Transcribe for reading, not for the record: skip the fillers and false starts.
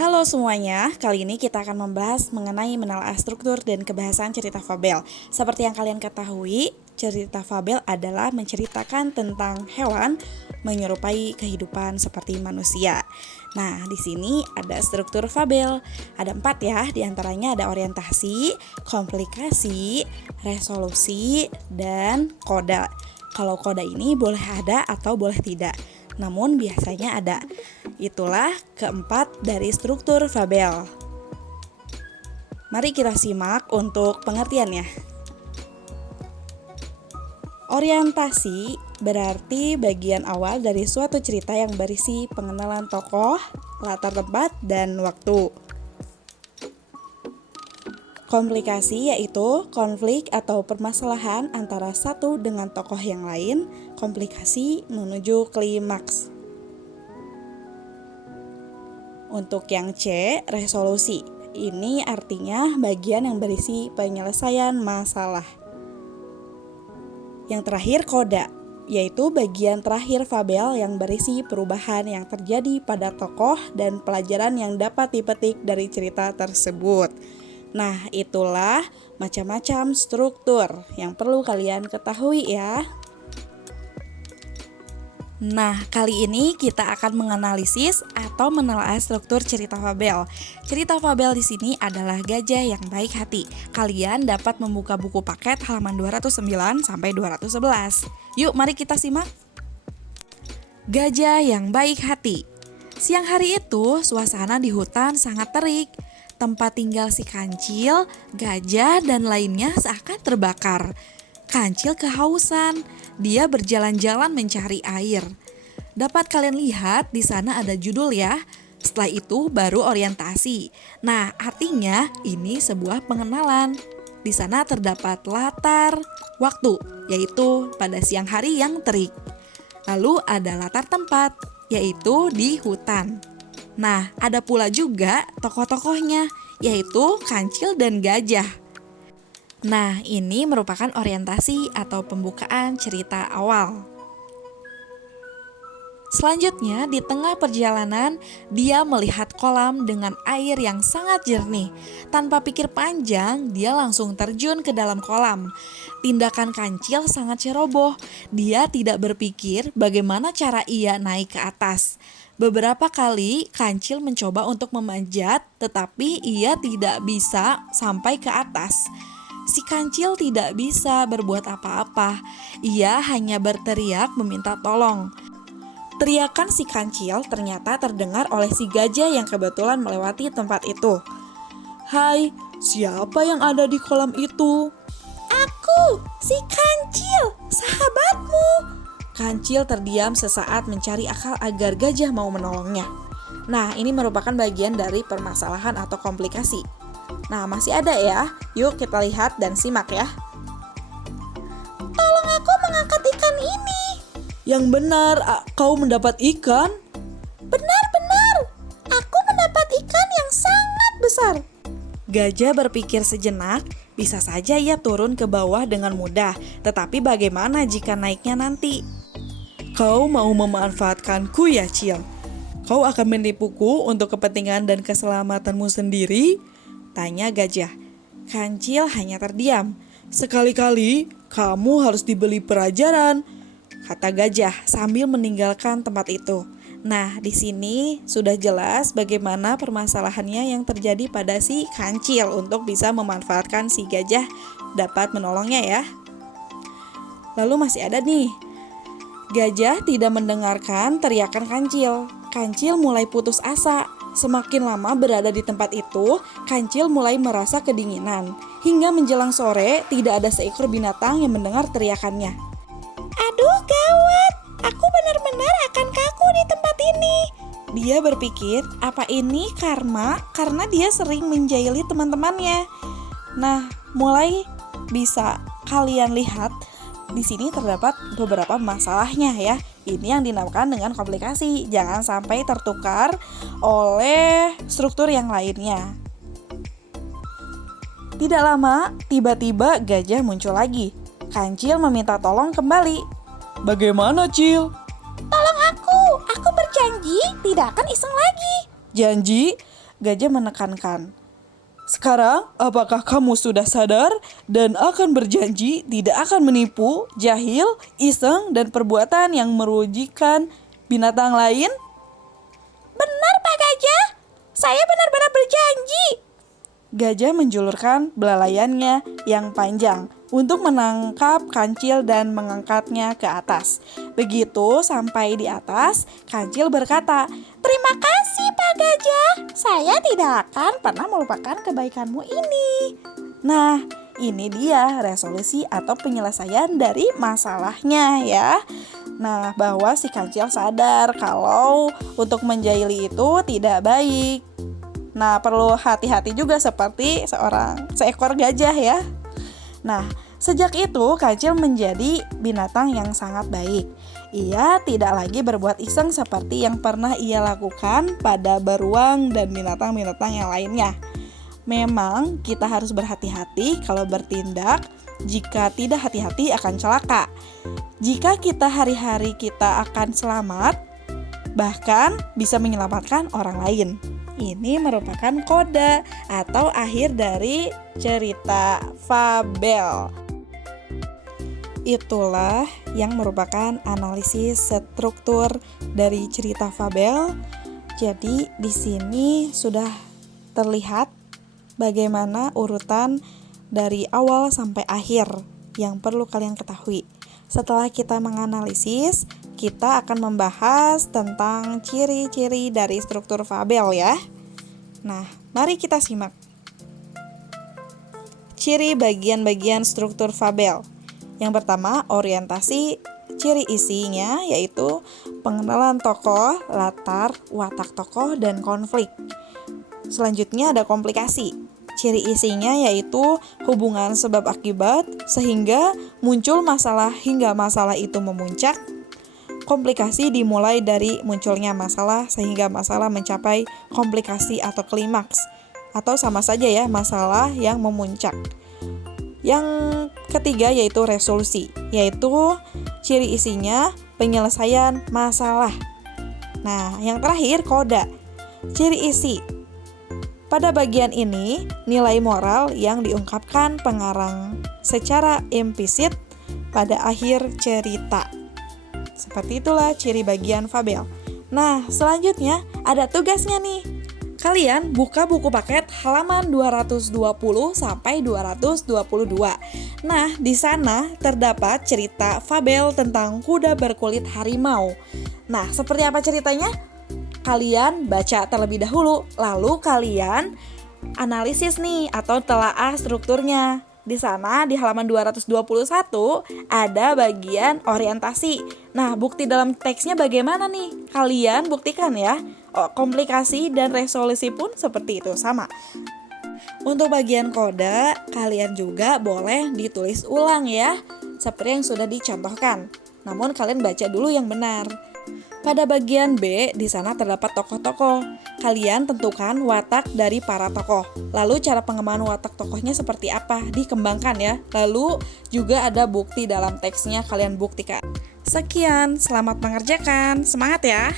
Halo semuanya, kali ini kita akan membahas mengenai menelaah struktur dan kebahasan cerita fabel. Seperti yang kalian ketahui, cerita fabel adalah menceritakan tentang hewan menyerupai kehidupan seperti manusia. Nah, di sini ada struktur fabel. Ada 4 ya, diantaranya ada orientasi, komplikasi, resolusi, dan koda. Kalau koda ini boleh ada atau boleh tidak, namun biasanya ada. Itulah keempat dari struktur fabel. Mari kita simak untuk pengertiannya. Orientasi berarti bagian awal dari suatu cerita yang berisi pengenalan tokoh, latar tempat, dan waktu. Komplikasi yaitu konflik atau permasalahan antara satu dengan tokoh yang lain, komplikasi menuju klimaks. Untuk yang C, resolusi. Ini artinya bagian yang berisi penyelesaian masalah. Yang terakhir koda, yaitu bagian terakhir fabel yang berisi perubahan yang terjadi pada tokoh dan pelajaran yang dapat dipetik dari cerita tersebut. Nah, itulah macam-macam struktur yang perlu kalian ketahui ya. Nah, kali ini kita akan menganalisis atau menelaah struktur cerita fabel. Cerita fabel di sini adalah Gajah yang Baik Hati. Kalian dapat membuka buku paket halaman 209 sampai 211. Yuk, mari kita simak. Gajah yang Baik Hati. Siang hari itu, suasana di hutan sangat terik. Tempat tinggal si kancil, gajah, dan lainnya seakan terbakar. Kancil kehausan. Dia berjalan-jalan mencari air. Dapat kalian lihat di sana ada judul ya. Setelah itu baru orientasi. Nah, artinya ini sebuah pengenalan. Di sana terdapat latar waktu, yaitu pada siang hari yang terik. Lalu ada latar tempat, yaitu di hutan. Nah, ada pula juga tokoh-tokohnya, yaitu kancil dan gajah. Nah, ini merupakan orientasi atau pembukaan cerita awal. Selanjutnya, di tengah perjalanan, dia melihat kolam dengan air yang sangat jernih. Tanpa pikir panjang, dia langsung terjun ke dalam kolam. Tindakan kancil sangat ceroboh. Dia tidak berpikir bagaimana cara ia naik ke atas. Beberapa kali kancil mencoba untuk memanjat, tetapi ia tidak bisa sampai ke atas. Si kancil tidak bisa berbuat apa-apa. Ia hanya berteriak meminta tolong. Teriakan si kancil ternyata terdengar oleh si gajah yang kebetulan melewati tempat itu. "Hai, siapa yang ada di kolam itu?" "Aku, si kancil, sahabatmu." Kancil terdiam sesaat mencari akal agar gajah mau menolongnya. Nah, ini merupakan bagian dari permasalahan atau komplikasi. Nah, masih ada ya. Yuk kita lihat dan simak ya. "Tolong aku mengangkat ikan ini." "Yang benar, kau mendapat ikan?" Benar. Aku mendapat ikan yang sangat besar." Gajah berpikir sejenak, bisa saja ia turun ke bawah dengan mudah, tetapi bagaimana jika naiknya nanti? "Kau mau memanfaatkanku ya, Cil? Kau akan menipuku untuk kepentingan dan keselamatanmu sendiri?" tanya gajah. Kancil hanya terdiam. "Sekali-kali kamu harus diberi pelajaran," kata gajah sambil meninggalkan tempat itu. Nah, di sini sudah jelas bagaimana permasalahannya yang terjadi pada si kancil untuk bisa memanfaatkan si gajah dapat menolongnya ya. Lalu masih ada nih. Gajah tidak mendengarkan teriakan kancil. Kancil mulai putus asa. Semakin lama berada di tempat itu, kancil mulai merasa kedinginan. Hingga menjelang sore, tidak ada seekor binatang yang mendengar teriakannya. "Aduh, gawat! Aku benar-benar akan kaku di tempat ini." Dia berpikir, apa ini karma karena dia sering menjahili teman-temannya. Nah, mulai bisa kalian lihat di sini terdapat beberapa masalahnya ya. Ini yang dinamakan dengan komplikasi. Jangan sampai tertukar oleh struktur yang lainnya. Tidak lama, tiba-tiba gajah muncul lagi. Kancil meminta tolong kembali. "Bagaimana, Cil?" "Tolong aku berjanji tidak akan iseng lagi." "Janji? Gajah menekankan. Sekarang, apakah kamu sudah sadar dan akan berjanji tidak akan menipu, jahil, iseng, dan perbuatan yang merugikan binatang lain? Benar, Pak Gajah. Saya benar-benar berjanji. Gajah menjulurkan belalayannya yang panjang untuk menangkap kancil dan mengangkatnya ke atas. Begitu sampai di atas, kancil berkata, "Terima kasih Pak Gajah, saya tidak akan pernah melupakan kebaikanmu ini." Nah, ini dia resolusi atau penyelesaian dari masalahnya ya. Nah, bahwa si kancil sadar kalau untuk menjahili itu tidak baik. Nah, perlu hati-hati juga seperti seekor gajah ya. Nah, sejak itu kancil menjadi binatang yang sangat baik. Ia tidak lagi berbuat iseng seperti yang pernah ia lakukan pada beruang dan binatang-binatang yang lainnya. Memang kita harus berhati-hati kalau bertindak, jika tidak hati-hati akan celaka. Jika kita hari-hari kita akan selamat, bahkan bisa menyelamatkan orang lain. Ini merupakan kode atau akhir dari cerita fabel. Itulah yang merupakan analisis struktur dari cerita fabel. Jadi di sini sudah terlihat bagaimana urutan dari awal sampai akhir yang perlu kalian ketahui. Setelah kita menganalisis, kita akan membahas tentang ciri-ciri dari struktur fabel ya. Nah, mari kita simak. Ciri bagian-bagian struktur fabel. Yang pertama, orientasi. Ciri isinya yaitu pengenalan tokoh, latar, watak tokoh, dan konflik. Selanjutnya ada komplikasi. Ciri isinya yaitu hubungan sebab akibat sehingga muncul masalah hingga masalah itu memuncak. Komplikasi dimulai dari munculnya masalah sehingga masalah mencapai komplikasi atau klimaks. Atau sama saja ya, masalah yang memuncak. Yang ketiga yaitu resolusi, yaitu ciri isinya penyelesaian masalah. Nah, yang terakhir koda. Ciri isi. Pada bagian ini, nilai moral yang diungkapkan pengarang secara implisit pada akhir cerita. Seperti itulah ciri bagian fabel. Nah, selanjutnya ada tugasnya nih. Kalian buka buku paket halaman 220 sampai 222. Nah, di sana terdapat cerita fabel tentang kuda berkulit harimau. Nah, seperti apa ceritanya? Kalian baca terlebih dahulu, lalu kalian analisis nih atau telaah strukturnya. Di sana di halaman 221 ada bagian orientasi. Nah, bukti dalam teksnya bagaimana nih? Kalian buktikan ya. Komplikasi dan resolusi pun seperti itu sama. Untuk bagian kode, kalian juga boleh ditulis ulang ya, seperti yang sudah dicontohkan. Namun kalian baca dulu yang benar. Pada bagian B, di sana terdapat tokoh-tokoh. Kalian tentukan watak dari para tokoh. Lalu cara pengembangan watak tokohnya seperti apa? Dikembangkan ya. Lalu juga ada bukti dalam teksnya, kalian buktikan. Sekian, selamat mengerjakan. Semangat ya!